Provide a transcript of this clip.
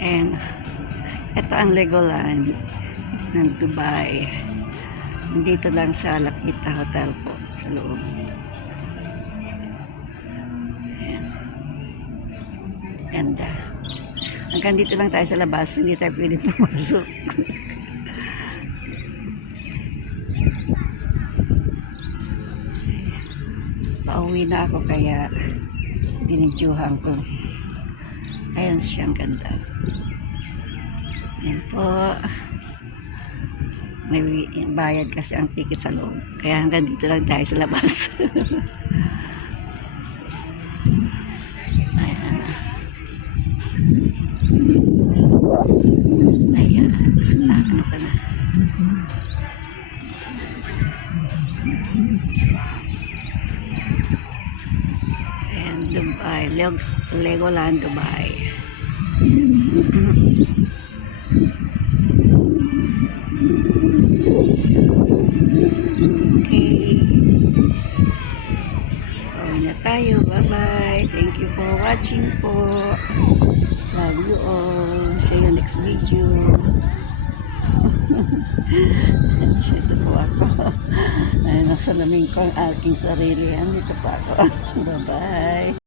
And ito ang Legoland ng Dubai. Dito lang sa Lakita Hotel po sa loob. Ayan. Ganda. Hanggang dito lang tayo sa labas, hindi tayo pwede pumasok. Pauwi na ako kaya binidyohan ko. Ayan siyang ganda. Ayan po. May bayad kasi ang ticket sa loob. Kaya hanggang dito lang tayo sa labas. Ayan. Ayan. Ano ka na. Ayan, Dubai. Legoland, Dubai. Okay. Pauwi na tayo. Bye-bye. Thank you for watching po. Love you all. See you next video. Ito po ako. Ay, nasa laming ko ang aking sarili. Ito pa ako. Bye-bye.